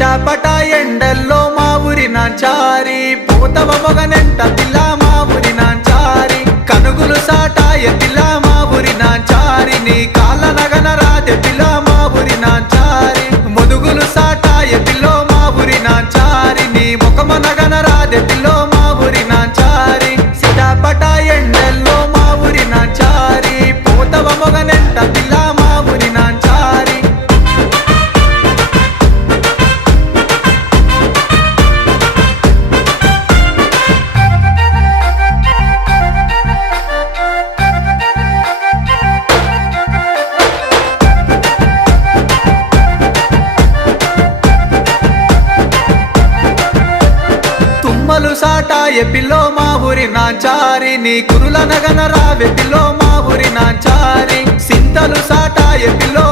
చిటాపటా ఎండల్లో మా ఊరి నాంచారి పోతవ మొగనెంట పిల్ల మా ఊరి నాంచారి కనుగులు సాటాయ పిల్ల మా ఊరి నాంచారి నీ కాళ్ళ నగన రాదే పిల్ల మా ఊరి నాంచారి ముదుగులు సాటాయ పిల్లో మా ఊరి నాంచారి నీ ముఖమ నగన రాదే పిల్లో మా ఊరి నాంచారి చిటాపటా ఎండల్లో మా ఊరి నాంచారి పోతవ మొగనెంట పిల్ల మా ఊరి నాంచారి తుమ్మలు సాటాయ పిల్లో మా ఊరి నాంచారి నీ కురుల నగన రావే పిల్లో మా ఊరి నాంచారి సింతలు సాటాయ పిల్లో